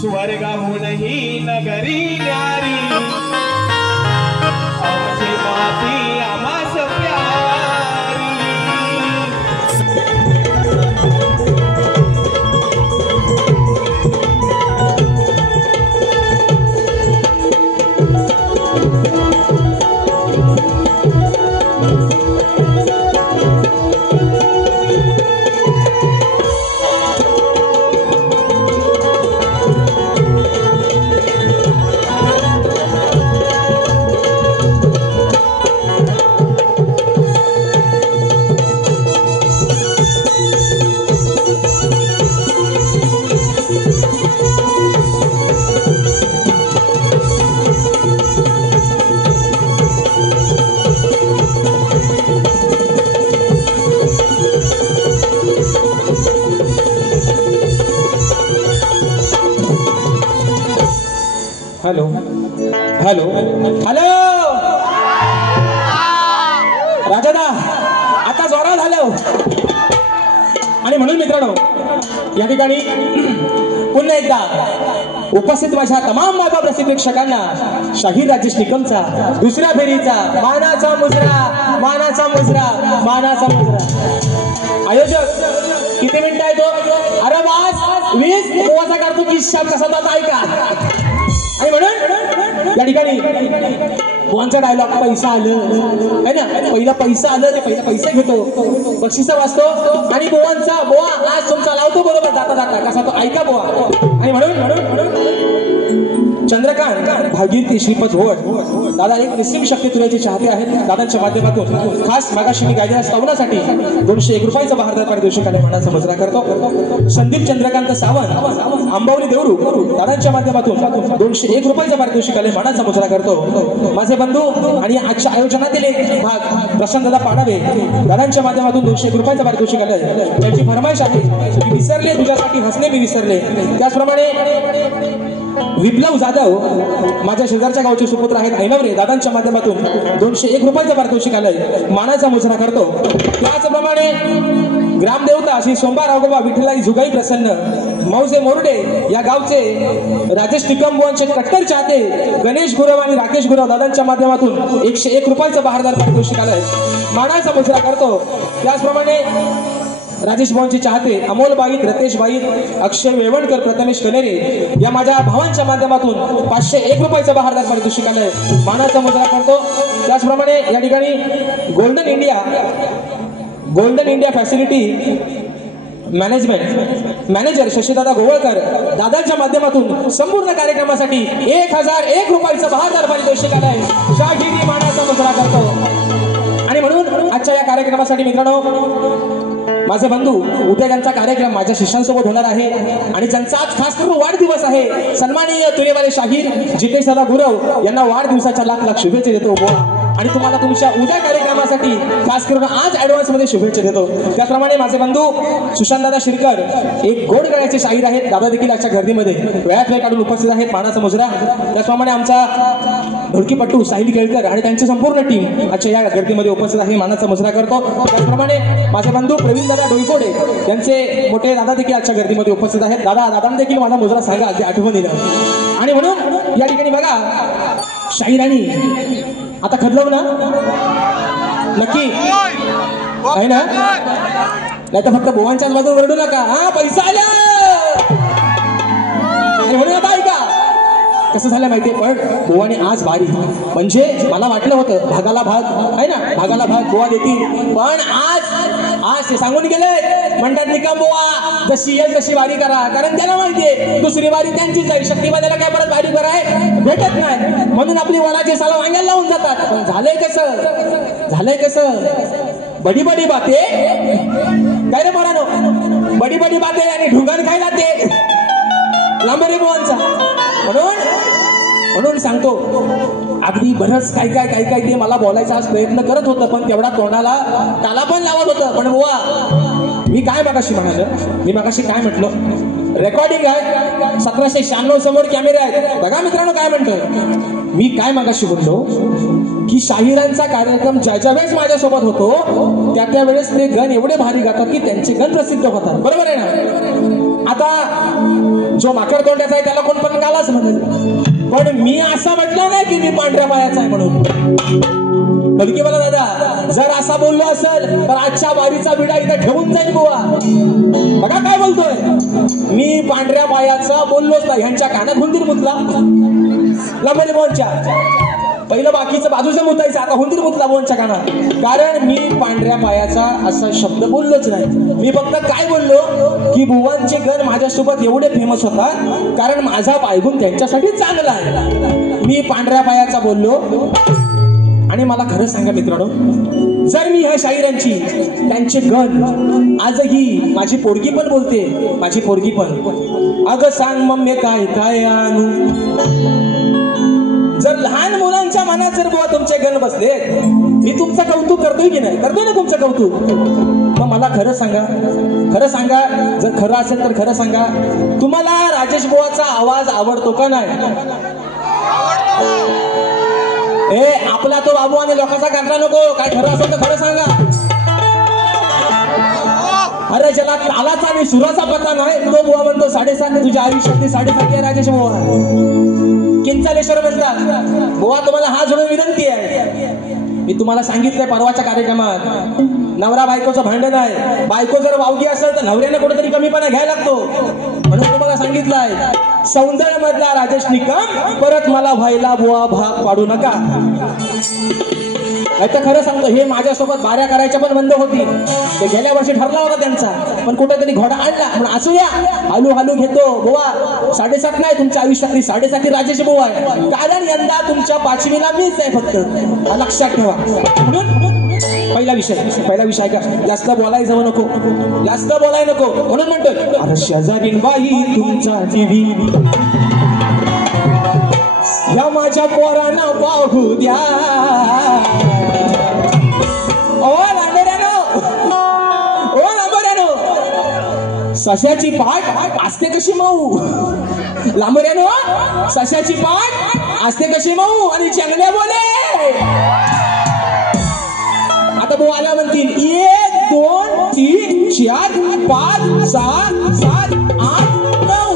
स्वर्गाहूनही नगरी न्यारी आमची माती आम्हास प्यारी। हॅलो हॅलो हॅलो राजादा आता जोरात झालं। आणि म्हणून मित्रांनो या ठिकाणी पुन्हा एकदा उपस्थित माझ्या तमाम माता प्रसिद्ध प्रेक्षकांना शाहीर राजेश निकमचा दुसऱ्या फेरीचा मानाचा मुजरा मानाचा मुजरा मानाचा मुजरा। आयोजक किती मिनिटं आहे तो? अरे वास 20 गोवाचा करतो की हिसाब कसा होता ऐका। आणि म्हणून या ठिकाणी बुवांचा डायलॉग पैसा आलं है ना, पहिला पैसा आलं ते पहिला पैसे घेतो बक्षिसा वाचतो आणि बुवांचा बुवा आज तुमचा लावतो बरोबर जाता जाता कसा तो ऐका बुवा। आणि म्हणून चंद्रकांत भागीरथी श्रीपद घोड दादा एक निस्सीम शक्ती तुझ्याचे चाहते आहेत। दादांच्या माध्यमातून खास मागाशी मी गायलेल्या स्तवनासाठी 201 रुपयाचा बहारदार पारितोषिकाने मानाचा मुजरा करतो। संदीप चंद्रकांत सावंत आंबावली देवरू दादांच्या माध्यमातून 201 रुपयाचा पारितोषिकाने मानाचा मुजरा करतो। माझे बंधू आणि आजच्या आयोजनातील एक भाग प्रशांतदादा पाडावे दादांच्या माध्यमातून 201 रुपयाचा पारितोषिक आले। त्यांची फरमाईश आहे की विसरले तुझ्यासाठी हसणे मी विसरले। त्याचप्रमाणे विप्लव जाधव माझ्या शेजारच्या गावचे सुपुत्र आहेत ऐनवरे दादांच्या माध्यमातून 201 रुपयाचा पारितोषिक आलंय मानाचा मुजरा करतो। त्याचप्रमाणे ग्रामदेवता श्री सोमवार राघोबा विठ्ठलाई जुगाई प्रसन्न मौजे मोरडे या गावचे राजेश निकम बुवांचे कट्टर चाहते गणेश गुरव आणि राकेश गुरव दादांच्या माध्यमातून 101 रुपयाचा बहारदार पारितोषिक आलंय मानाचा मुजरा करतो। त्याचप्रमाणे राजेश भाऊंचे चाहते अमोल बाईत रतेश बाईत अक्षय वेवणकर प्रथमेश कनेरे या माझ्या भावांच्या माध्यमातून 501 रुपयाचा बहारदार पारितोषिक आलंय मानाचा मुजरा करतो। त्याचप्रमाणे या ठिकाणी golden India facility management manager Shashidada Govalkar दादांच्या माध्यमातून संपूर्ण कार्यक्रमासाठी 1001 रुपयाचा बहारदार पारितोषिक आलंय शाहिरी मानाचा मुजरा करतो। आणि म्हणून आजच्या या कार्यक्रमासाठी मित्रांनो माझे बंधू उद्या त्यांचा कार्यक्रम माझ्या शिष्यांसोबत होणार आहे आणि ज्यांचा आज खास करून वाढदिवस आहे सन्माननीय तुरेवाले शाहीर जितेश दादा गुरव यांना वाढदिवसाच्या लाख लाख शुभेच्छा देतो आणि तुम्हाला तुमच्या उद्या कार्यक्रमासाठी खास करून आज ऍडव्हान्स मध्ये शुभेच्छा देतो। त्याप्रमाणे माझे बंधू सुशांत दादा शिरकर एक गोड गळ्याचे शाहीर आहेत दादा देखील आजच्या गर्दीमध्ये वेळात वेळ काढून उपस्थित आहेत मानाचा मुजरा। त्याचप्रमाणे आमचा ढोलकीपट्टू साहिल केळकर आणि त्यांची संपूर्ण टीम आजच्या या गर्दीमध्ये उपस्थित आहे मानाचा मुजरा करतो। त्याचप्रमाणे माझे बंधू प्रवीण दादा डोईकोडे यांचे मोठे दादा देखील आजच्या गर्दीमध्ये उपस्थित आहेत। दादांना देखील माझा मुजरा सांगा ते आठवणीनं। आणि म्हणून या ठिकाणी बघा शाहिराणी आता खदलव ना नक्की आहे ना, नाही तर फक्त बुवांच्याच बाजूला ओरडू नका हा पैसा आला। आणि म्हणून आता ऐका कसं झालं माहितीये पण बुवाने आज वारी म्हणजे मला वाटलं होतं भागाला भाग आहे ना भागाला भाग बुवा देतील पण आज ते सांगून गेले म्हणतात निकम बुवा जशी येईल तशी वारी करा कारण त्याला माहितीये दुसरी वारी त्यांचीच आहे शक्तीवाद्याला काय परत वारी कराय भेटत नाही म्हणून आपली वडाचे साला वांग्याला लावून जातात। पण झालंय कसं बडी बडी बाते काय रे मरानो बडी बडी बाते आणि ढुंगण खायला ते लांबरे बुवांचा म्हणून सांगतो अगदी बरंच काय ते मला बोलायचा आज प्रयत्न करत होतं पण तेवढा तोंडाला त्याला पण लावत होतं। पण बुवा मी मागाशी काय म्हटलं रेकॉर्डिंग आहे 1796 समोर कॅमेरा आहेत बघा मित्रांनो काय म्हणतोय मी काय मागाशी बोललो की शाहिरांचा कार्यक्रम ज्या वेळेस माझ्यासोबत होतो त्या वेळेस ते गण एवढे भारी गातात की त्यांचे गण प्रसिद्ध होतात बरोबर आहे ना। आता जो माकड तोंड्याचा आहे त्याला कोण पण कालाच म्हणेल, पण मी असं म्हटलं नाही की मी पांढऱ्या पायाचा आहे म्हणून. बलकी मला दादा जर असा बोललो असेल तर आजच्या वारीचा विडा इथे ठेवून जाईल बुवा. बघा काय बोलतोय, मी पांढऱ्या पायाचा बोललोच नाही. ह्यांच्या कानात हुंदीर मुतला लांबले बोनच्या, पहिलं बाकीचं बाजूचं मुतायचं, आता हुंदीर मुतला बोनच्या कानात. कारण मी पांढऱ्या पायाचा असा शब्द बोललोच नाही. मी फक्त काय बोललो की बुवांचे गण माझ्यासोबत एवढे फेमस होतात कारण माझा पायगुण त्यांच्यासाठी चांगला आहे. मी पांढऱ्या पायाचा बोललो. आणि मला खरं सांगा मित्रांनो, जर मी ह्या शाहिरांची त्यांचे गण आजही माझी पोरगी पण बोलते, माझी पोरगी पण अगं सांग मम्मी काय काय आणू. जर लहान मुलांच्या मनात जर बुवा तुमचे गण बसले, मी तुमचं कौतुक करतोय की नाही, करतोय ना तुमचं कौतुक. मग मला खरं सांगा, खरं सांगा, जर खरं असेल तर खरं सांगा, तुम्हाला राजेश बुवाचा आवाज आवडतो का नाही? ए आपला तो बाबू आणि लोकांचा गांधरा नको. काय खरं असेल तर खरं सांगा. अरे ज्याला तालाचा आणि सुराचा पत्ता नाही तो बुवा म्हणतो 7.5. तुझ्या आयुष्यातली 7.5 आहे राजेश बुवा. किंचालेश्वर म्हणतात बुवा तुम्हाला हा जोडून विनंती आहे. मी तुम्हाला सांगितलंय परवाच्या कार्यक्रमात, नवरा बायकोचं भांडण आहे. बायको जर वावगी असेल तर नवऱ्याने कुठेतरी कमीपणा घ्यायला लागतो. म्हणून तुम्हाला सांगितलंय सौंदर्य मधला राजेश निकम परत मला व्हायला बुवा भाग पाडू नका. आता खरं सांगतो, हे माझ्यासोबत बाऱ्या करायच्या पण बंद होती. ते गेल्या वर्षी ठरला होता त्यांचा, पण कुठेतरी घोडा आणला. म्हणून असू या, हालू हालू घेतो बुवा. 7.5 नाही तुमच्या आयुष्यातली 7.5 राजेश बुवा आहे. कारण यंदा तुमच्या 5वीला मीच आहे फक्त, लक्षात ठेवा. म्हणून पहिला विषय का जास्त बोलायला जाऊ नको, जास्त बोलायला नको. म्हणून म्हणतोय अरे शेजारीन बाई तुमचा टीव्ही या माझ्या पोरांना पाहू द्या. ओ लांबोऱ्यानो, ओ लांबोऱ्यानो, सश्याची पाठ असते कशी मऊ. लांबोऱ्यानो सश्याची पाठ असते कशी मऊ आणि चांगल्या बोले. आता भाऊ आला म्हणतील 1 2 3 4 5 6 7 8 9.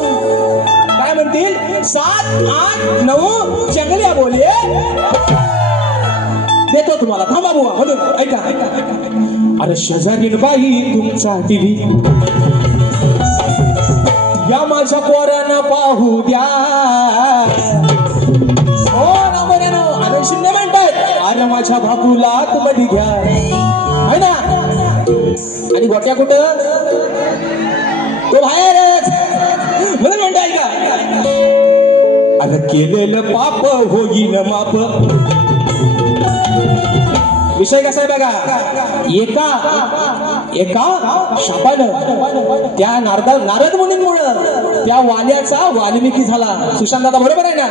काय म्हणतील 7 8 9 चांगल्या बोले देतो तुम्हाला. थांबा बुवा. म्हणून ऐका, अरे शेजारीन बाई तुमचा टीव्ही या माझ्या पोरांना पाहू द्या. ओ नामोऱ्यानो आनंद शिंदे म्हणतायत अरे माझ्या बाबूला आतमध्ये घ्या, है ना. आणि गोट्या कुठं तो बाहेरच. म्हणून म्हणताय का अरे केलेलं पाप होईन माप. विषय कसा आहे बघा, एका शापानं त्या नारद मुनींमुळं त्या वाल्याचा वाल्मिकी झाला. सुशांत दादा बरोबर आहे ना,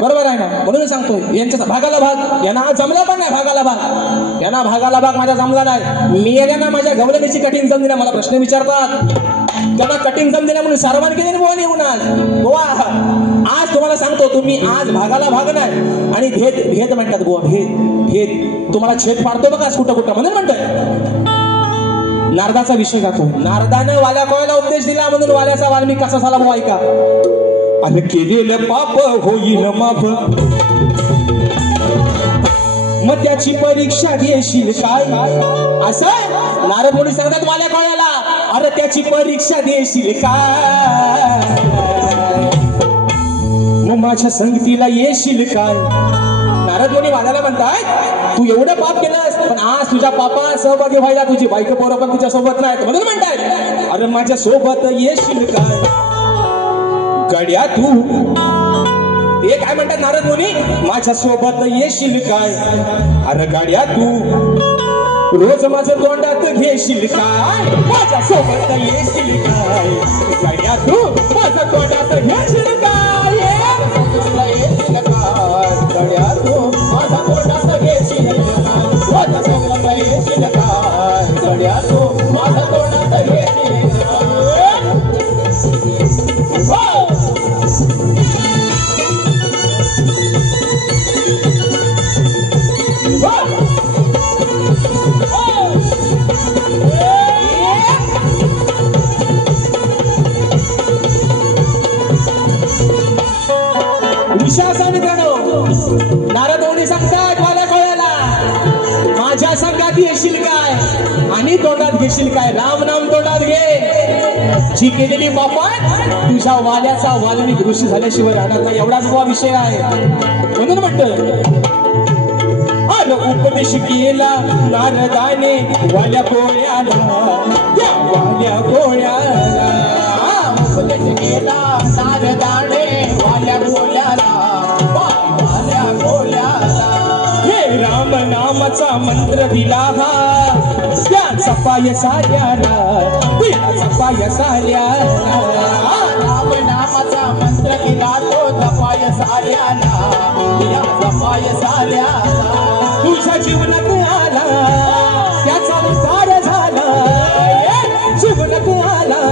बरोबर आहे ना. म्हणून सांगतोय यांच्या भागाला भाग यांना जमला पण नाही. भागाला भाग यांना भागाला भाग माझा जमला नाही. मी यांना माझ्या गवलनीची कठीण जम दिल्या. मला प्रश्न विचारतात त्यांना कठीण जम दिल्या म्हणून सारवान केले बुवा निघून आज तुम्हाला सांगतो, तुम्ही आज भागाला भाग नाही आणि भेद म्हणतात बुवा. भेद तुम्हाला छेद पाडतो बघा कुठं कुठं. म्हणून म्हणतोय नारदाचा विषय जातो. नारदानं वाल्या कोणाला उपदेश दिला म्हणून वाल्याचा वाल्मिक कसा झाला बुवा ऐका. अरे केलेलं पाप होईन माफ, मग त्याची परीक्षा घेशील काय. असं नारद मुनी सांगतात वाल्या कोणाला, अरे त्याची परीक्षा देशील काय. मग माझ्या संगतीला येशील काय. नारद मुनी वाल्याला म्हणतायत तू एवढं पाप केलंस पण आज तुझ्या पापात सहभागी व्हायला तुझी बायको पोरं पण तुझ्या सोबत नाहीत. म्हणून म्हणतायत अरे माझ्या सोबत येशील काय. गड्या तू ते काय म्हणतात नारद मुनी, माझ्या सोबत येशील काय. अरे गाड्या तू रोज माझं तोंडात घेशील काय. माझ्या सोबत येशील काय. गाड्या तू माझं तोंडात घेशील काय. गड्या तू माझा तोंडात घेशील काय. माझ्या सोबत येशील काय. गड्या तू माझा तोंडात घेशील विषय असा मित्रांनो, नारद मुनी सांगतात वाल्या कोळ्याला, माझ्या संगाती येशील काय आणि तोंडात घेशील काय, राम नाम तोंडात घे, जी केलेली पापात तुझ्या वाल्याचा वाल्मिक ऋषी झाल्याशिवाय राहणार नाही, एवढाच हा विषय आहे. म्हणून म्हणतं उपदेश केला नारदाने वाल्या कोळ्याला, त्या वाल्या कोळ्याला उपदेश केला नारदाने वाल्या कोळ्याला, वाल्या कोळ्याला हे राम नामाचा मंत्र दिला हा त्या पाय साऱ्याला, पाय साऱ्याला राम नामाचा मंत्र दिला तो पाय साऱ्याला, पाय साऱ्याला तुझ्या जीवनात आला त्याचा उद्धार झाला, जीवनात आला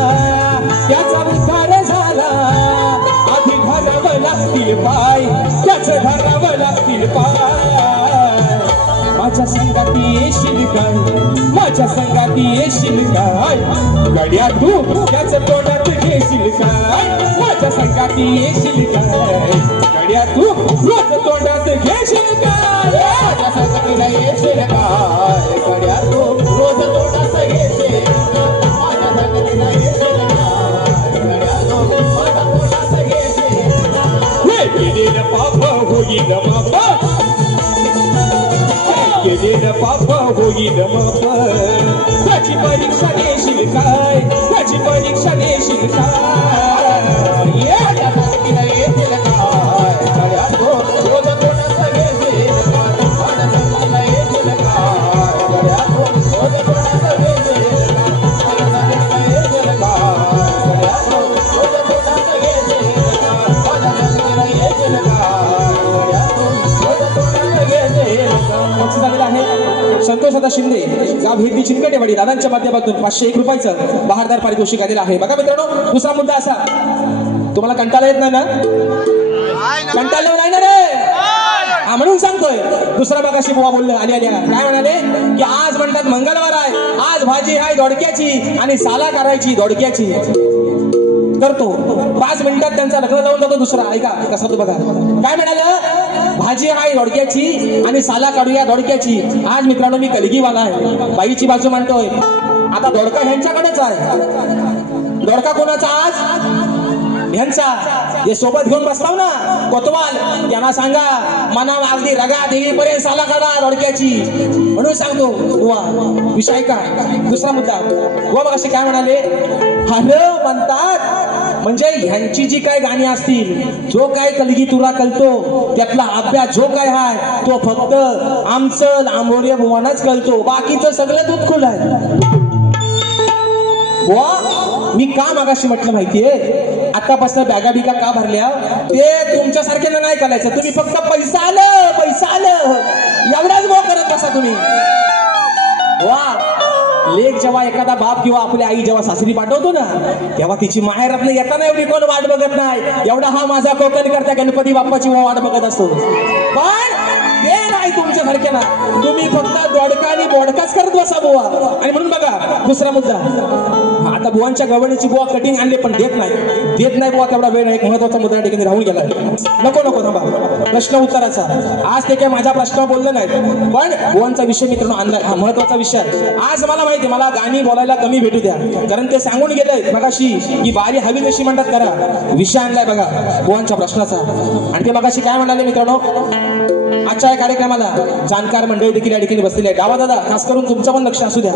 त्याचा उद्धार झाला, आधी धरावं लागतील पाय, त्याचं धरावं लागतील पाय, माझ्या संगाती येशील काय, माझ्या संगाती येशील काय, गड्या तू त्याचं तोंडात घेशील काय, माझ्या संगाती येशील काय, गड्या तू रोज तोंडात घेशील काय, माझ्या संगातीला येशील काय, गड्या तू रोज तोंडात घेशील, माझ्या संगातीला येशील काय, गड्या तू रोज तोंडात घेशील, हे केलेलं पाप होईल माफ, केलेलं पाप होईल माफ, त्याची परीक्षा घेशील काय, त्याची परीक्षा घेशील काय, माझ्या संगतीला येशील काय, गड्या तू रोज तोंडात घेशील काय, माझ्या संगतीला येशील काय, गड्या तू रोज तोंडात घेशील काय, माझ्या संगतीला येशील काय, गड्या तू रोज तोंडात घेशील काय, माझ्या संगतीला येशील काय, गड्या तू रोज तोंडात घेशील काय. संतोष दादा शिंदे गाव हेरडी चिनकटेवाडी दादांच्या माध्यमातून 501 रुपयाचं बहारदार पारितोषिक आलेलं आहे. बघा मित्रांनो, दुसरा मुद्दा असा, तुम्हाला कंटाळा येत नाही ना, कंटाळलं नाही ना रे, म्हणून सांगतोय. दुसरा बघाशी बुवा बोलले आली आल्या काय म्हणाले की आज म्हणतात मंगळवार आहे, आज भाजी आहे दोडक्याची आणि साला करायची दोडक्याची, करतो 5 मिनिटात त्यांचा लग्न लावून जातो दुसरा. ऐका कसा तो बघा काय म्हणालं, भाजी आहे दोडक्याची आणि साला काढूया दोडक्याची. आज मित्रांनो मी कलगीवाला आहे, बाईची बाजू मांडतोय. आता दोडका ह्यांच्याकडेच आहे, दोडका कोणाचा आज ह्यांचा, हे सोबत घेऊन बसताव ना कोतवाल, त्यांना सांगा मना अगदी रगा देवीपर्यंत साला काढा दोडक्याची, म्हणून सांगतो वा विषय काय. दुसरा मुद्दा वा बघा काय म्हणाले, हर म्हणतात म्हणजे ह्यांची जी काय गाणी असतील, जो काय कलगी तुला कळतो त्यातला अभ्यास जो काय आहे तो फक्त आमचं आंबोरे भुवनच कळतो, बाकीचं सगळं दूध खुलं आहे. मी का मागाशी म्हटलं माहितीये, आतापासून बॅगा बिगा का भरल्या ते तुमच्यासारख्यांना नाही करायचं. तुम्ही फक्त पैसा आलं एवढाच भाव करत बसा तुम्ही. वा लेख जेव्हा एखादा बाप किंवा आपली आई जेव्हा सासरी पाठवतो ना, तेव्हा तिची माहेर आपल्या येताना एवढी कोण वाट बघत नाही. एवढा हा माझा कोकण करता गणपती बाप्पाची वाट बघत असतो. पण ते नाही तुमच्यासारख्या ना, तुम्ही फक्त दोडका आणि बोडकाच करत बसा बुवा. आणि म्हणून बघा दुसरा मुद्दा, आता बुवांच्या गवळणीची बुवा कटिंग आणले पण देत नाही बुवा, तेवढा वेळ एक महत्वाचा मुद्दा ठिकाणी राहून गेला. नको थांबा, प्रश्न उत्तराचा. आज ते काय माझ्या प्रश्न बोललं नाही, पण बुवांचा विषय मित्रांनो आणलाय, हा महत्वाचा विषय. आज मला माहिती मला गाणी बोलायला कमी भेटू द्या, कारण ते सांगून गेलंय मगाशी की बारी हवी तशी म्हणतात करा. विषय आणलाय बघा बुवांच्या प्रश्नाचा. आणि ते मगाशी काय म्हणाले मित्रांनो, आजच्या या कार्यक्रमाला जाणकार मंडळी देखील या ठिकाणी बसलेले आहे. गावा दादा खास करून तुमचं पण लक्ष असू द्या.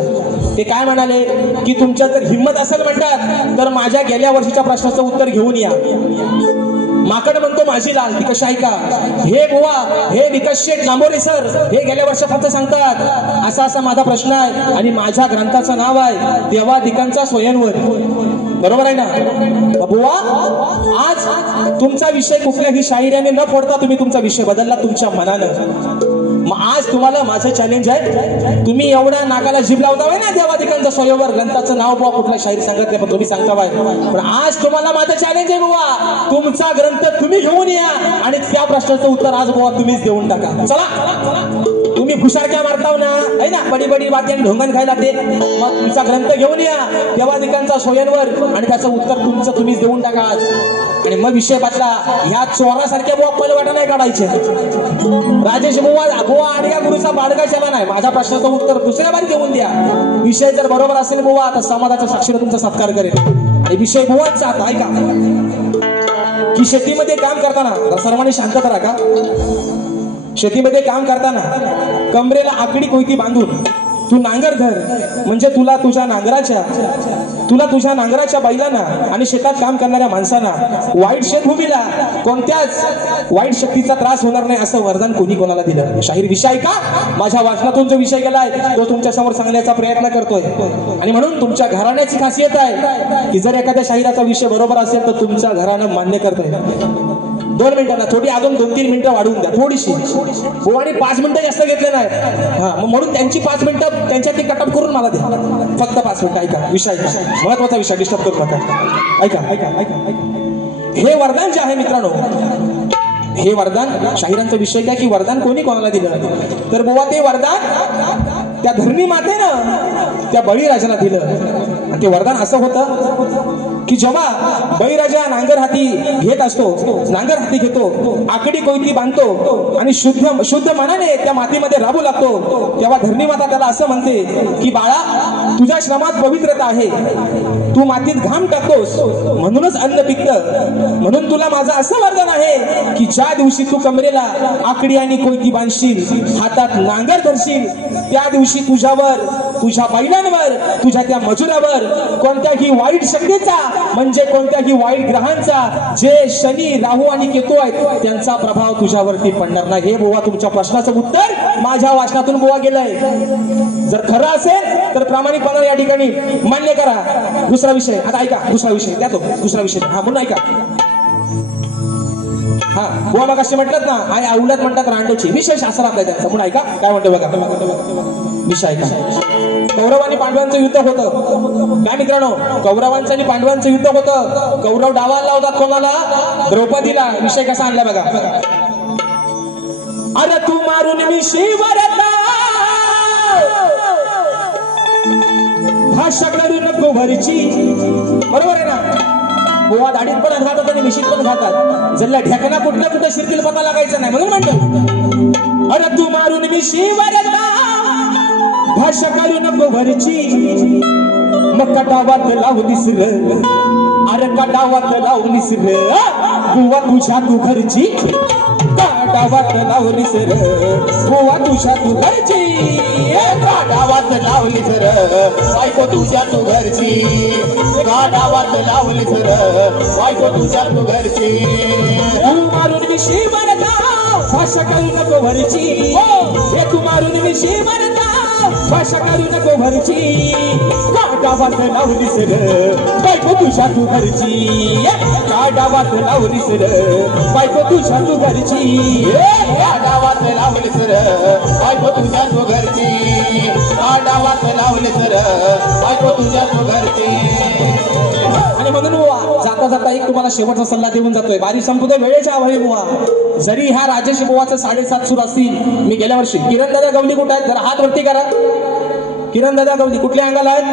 ते काय म्हणाले की तुमच्यात जर हिंमत असेल म्हणतात तर माझ्या गेल्या वर्षीच्या प्रश्नाचं उत्तर घेऊन या. माकड म्हणतो माझी लाल, ती कशी ऐका. हे बुवा हे विकास शेठ लांबोरे सर हे गेल्या वर्षापर्यंत सांगतात असा माझा प्रश्न आहे आणि माझ्या ग्रंथाचं नाव आहे देवादिकांचा स्वयंवर. बरोबर आहे ना बुवा. आज तुमचा विषय कुठल्याही शाहिराने न फोडता तुम्ही तुमचा विषय बदलला तुमच्या मनानं. मग आज तुम्हाला माझं चॅलेंज आहे, तुम्ही एवढा नाकाला जीभ लावताय ना देवादिकांचा स्वयंवर, ग्रंथाचं नाव बुवा कुठला शाहीर सांगत नाही पण तुम्ही सांगताय. पण आज तुम्हाला माझं चॅलेंज आहे बुवा, तुमचा ग्रंथ तुम्ही घेऊन या आणि त्या प्रश्नाचं उत्तर आज बुवा तुम्हीच देऊन टाका. चला तुम्ही फुसारक्या मारताव ना है ना, बडी बडी बातें ढोंगण खायला ते, मग तुमचा ग्रंथ घेऊन या देवादिकांचा सोयनवर आणि त्याचं उत्तर तुमचं तुम्हीच देऊन टाका आज. आणि मग विषय बदला. ह्या चोरासारख्या बुवा पलवाटा नाही काढायचे. राजेश बुवा आडग्या गुरुचा बाडगा चला नाही. माझ्या प्रश्नाचं उत्तर दुसऱ्या बारी देऊन द्या. विषय जर बरोबर असेल बुवा तर समाजाच्या साक्षीने तुमचा सत्कार करेल. आणि विषय बुवाचा आता ऐका की शेतीमध्ये काम करताना सर्वांनी शांतता राखा. शेतीमध्ये काम करताना कमरेला आकडी कोयती बांधून तू नांगर धर, म्हणजे तुला तुझ्या नांगराच्या बैलांना आणि शेतात काम करणाऱ्या माणसांना वाईट शेतभूमीला कोणत्याच वाईट शक्तीचा त्रास होणार नाही असं वरदान कोणी कोणाला दिलं. शाहीर विषय का माझ्या वाचनातून जो विषय गेलाय तो तुमच्या समोर सांगण्याचा प्रयत्न करतोय. आणि म्हणून तुमच्या घराण्याची खासियत आहे की जर एखाद्या शाहिराचा विषय बरोबर असेल तर तुमच्या घरानं मान्य करतोय. 2 मिनिटांना थोडी अजून 2-3 मिनिटं वाढवून द्या थोडीशी. आणि 5 मिनिटं जास्त घेतले नाही. हा म्हणून त्यांची 5 मिनिटं त्यांच्यात कटअप करून मला द्या. फक्त 5 मिनिटं ऐका. विषय महत्वाचा विषय डिस्टर्ब करू नका. ऐका ऐका ऐका ऐका. हे वरदान जे आहे मित्रांनो, हे वरदान शाहिरांचा विषय काय की वरदान कोणी कोणाला दिलं तर बुवा ते वरदान त्या धरणी मातेनं त्या बळीराजाला दिलं. आणि ते वरदान असं होतं की जेव्हा बळीराजा नांगर हाती घेतो, आकडी कोयती बांधतो आणि शुद्ध मनाने त्या मातीमध्ये राबू लागतो, तेव्हा धरणी माता त्याला असं म्हणते की बाळा तुझ्या श्रमात पवित्रता आहे, तू मातीत घाम टाकतोस म्हणूनच अन्न पिकतं. म्हणून तुला माझं असं वरदान आहे की ज्या दिवशी तू कमरेला आकडी आणि कोयती बांधशील, हातात नांगर धरशील, त्या दिवशी तुझ्यावर, तुझ्या बैलांवर, तुझ्या त्या मजुरावर कोणत्याही वाईट शक्तीचा म्हणजे कोणत्याही वाईट ग्रहांचा जे शनी, राहू आणि केतू आहेत त्यांचा प्रभाव तुझ्यावरती पडणार नाही. हे बुवा तुमच्या प्रश्नाचं उत्तर माझ्या वाचनातून बुवा गेलंय. जर खरं असेल तर प्रामाणिकपणे या ठिकाणी मान्य करा. दुसरा विषय आता ऐका. दुसरा विषय द्या तो. दुसरा विषय हा म्हणून ऐका. हा बुवा मग असे म्हणतात ना आणि आवलात म्हणतात रांडोची. विषय शास्त्रात आहे त्यांचा म्हणून ऐका काय म्हणतो बघा. विषय ऐका. कौरव आणि पांडवांचं युद्ध होतं. काय मित्रांनो, कौरवांचं आणि पांडवांचं युद्ध होतं. कौरव डावाला लावतात कोणाला? द्रौपदीला. विषय कसा आणला बघा. अरे तू मारून मी शिवरता भाषा करू नको भरची. बरोबर आहे ना. बुवा दाढीत पण घालतात आणि मिशीत पण घालतात. जल्ला ढेकणा कुठल्या कुठं शिरतील पता लागायचं नाही म्हणून म्हणतो अरे तू मारून मी शिवरता भाषा करू नको भरची. मग कटावात लावलीस र, अरे कटावात लावलीस र बुवा तुझ्या तू घरची. कटावात लावलीस र बुवा तुझ्या तू घरची. गाडावात लावलीस र बायको तुझ्या तू घरची. गाडावात लावलीस र बायको तुझ्या तू घरची. तू मारून मी शिवरता भाषा करू नको भरची. हे तू मारून मी शिवरता भाषा करू नको भरची. गाडावात लावलीस र बायको तुझ्या तू घरची. गाडावात लावलीस र बायको तुझ्या तू घरची. गाडावात लावलीस र बायको तुझ्या तू घरची. गाडावात लावलीस र बायको तुझ्या तू घरची. आणि म्हणून बुवा जाता जाता एक तुम्हाला शेवटचा सल्ला देऊन जातोय. बारी संपतोय वेळेच्या अभावी बुवा. जरी ह्या राजेश बुवाचं 7:30 सुरू असतील. मी गेल्या वर्षी किरण दादा गवली कुठे आहेत जरा हात वरती करा. किरण दादा गवली कुठल्या अंगाला आहेत?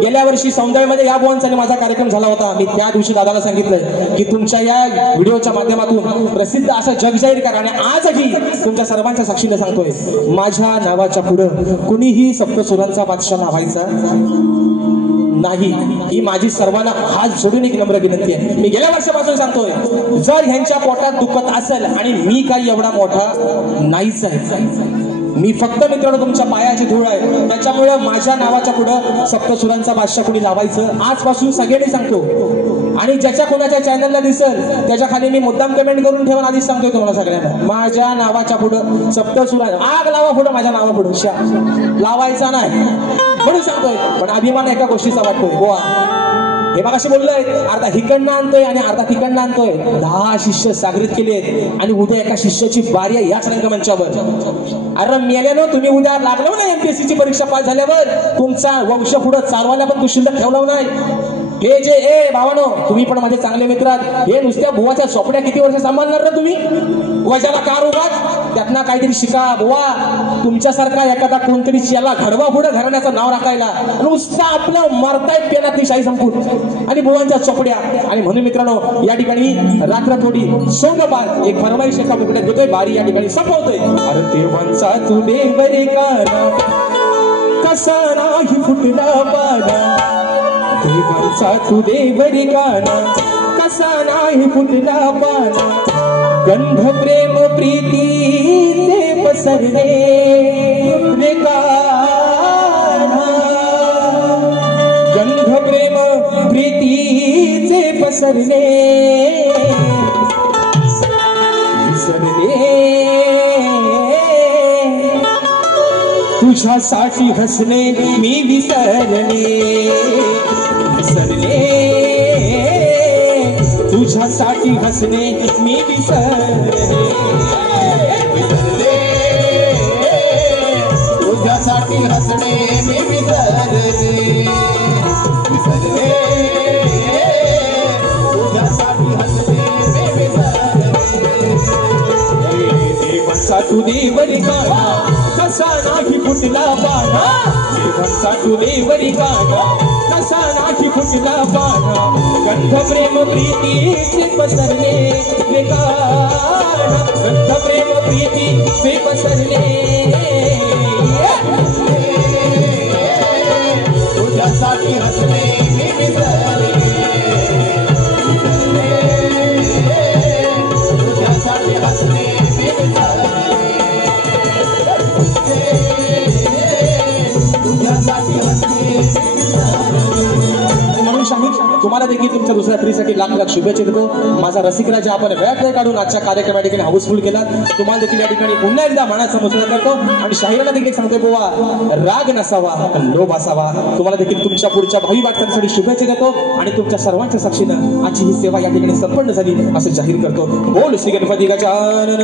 गेल्या वर्षी सौंदर्यामध्ये या बुवांचा माझा कार्यक्रम झाला होता. मी त्या दिवशी दादाला सांगितलं की तुमच्या या व्हिडिओच्या माध्यमातून प्रसिद्ध असं जग जाहीर करा. आणि आजही तुमच्या सर्वांच्या साक्षीने सांगतोय माझ्या नावाच्या पुढं कुणीही सप्तसुरांचा बादशाह व्हायचा नाही. ही माझी सर्वांना हात जोडून एक नम्र विनंती आहे. मी गेल्या वर्षापासून सांगतोय जर ह्यांच्या पोटात दुखत असेल आणि मी काही एवढा मोठा नाहीच आहे. मी फक्त मित्रांनो तुमच्या पायाची धूळ आहे. त्याच्यामुळे माझ्या नावाच्या पुढं सप्तसुरांचा बादशाह कोणी लावायचं आजपासून सगळ्यांनी सांगतो. आणि ज्याच्या कोणाच्या चॅनलला दिसेल त्याच्या खाली मी मुद्दाम कमेंट करून ठेवून आधीच सांगतोय तुम्हाला सगळ्यांना माझ्या नावाच्या पुढं सप्तसुरा आग लावा पुढं माझ्या नावा पुढं लावायचा नाही म्हणून सांगतोय. पण अभिमान एका गोष्टीचा वाटतोय बुवा. हे मग असे बोललोय अर्धा हिकडनं आणतोय आणि अर्धा तिकडनं आणतोय. 10 शिष्य सागरित केलेत आणि उद्या एका शिष्याची बारी आहे याच रंगमंचावर. अरे मेल्यानं तुम्ही उद्या लागलो ना MPSC ची परीक्षा पास झाल्यावर तुमचा वंश पुढे चालवायला पण तू शिल्लक ठेवला नाही. हे जे ए भावानो तुम्ही पण माझे चांगले मित्र आहात. हे नुसत्या बुवाच्या चोपड्या किती वर्ष सांभाळणार ना तुम्ही? वजाला कार उगाच त्यातनं काहीतरी शिका बुवा. तुमच्यासारखा एखादा कोणतरी याला घडवा पुढं घराण्याचं नाव राखायला नुसता आपलं मारताय पेनातली शाही संपून आणि बुवांच्या चोपड्या. आणि म्हणून मित्रांनो या ठिकाणी रात्र थोडी सोंगपार एक फरमाईश एका मुकड्यात घेतोय, बारी या ठिकाणी संपवतोय. अरे देवांचा तू देव रे गाणं कसा नाही फुटला पाना, देवांचा तू देव रे गाणं कसा नाही फुटला पाना. गंध प्रेम प्रीतीचे पसरले रे गाणं, गंध प्रेम प्रीतीचे पसरले विसरले तुझ्यासाठी हसणे मी विसरले, विसरले तुझ्यासाठी हसणे मी विसरले, विसरले तुझ्यासाठी हसणे मी विसरले, विसरले तुझ्यासाठी हसणे मी विसरले. देवांचा तू देव रे गाणं कसा नाही फुटला पाना, देवांचा तू देव रे गाणं कसा नाही फुटला पाना. गंध प्रेम प्रीतीचे पसरले रे गाणं, गंध प्रेम प्रीतीचे पसरले तुझ्यासाठी हसणे मी विसरले, विसरले तुझ्यासाठी हसणे मी विसरले, तुझ्यासाठी हसणे मी विसरले. म्हणून शाहीर तुम्हाला देखील तुमच्या दुसऱ्या फ्रीसाठी लाख लाख शुभेच्छा देतो. माझा रसिकराजा आपण वेळ काढून आजच्या कार्यक्रम या ठिकाणी हाऊसफुल केला. तुम्हाला देखील या ठिकाणी पुन्हा एकदा मानाचा मुजरा करतो आणि शाहिराला देखील सांगतोय बुवा राग नसावा लोभ असावा. तुम्हाला देखील तुमच्या पुढच्या भावी वाटचालीसाठी शुभेच्छा देतो आणि तुमच्या सर्वांच्या साक्षीनं आजची ही सेवा या ठिकाणी संपन्न झाली असं जाहीर करतो. बोल श्री गणपती गजानन.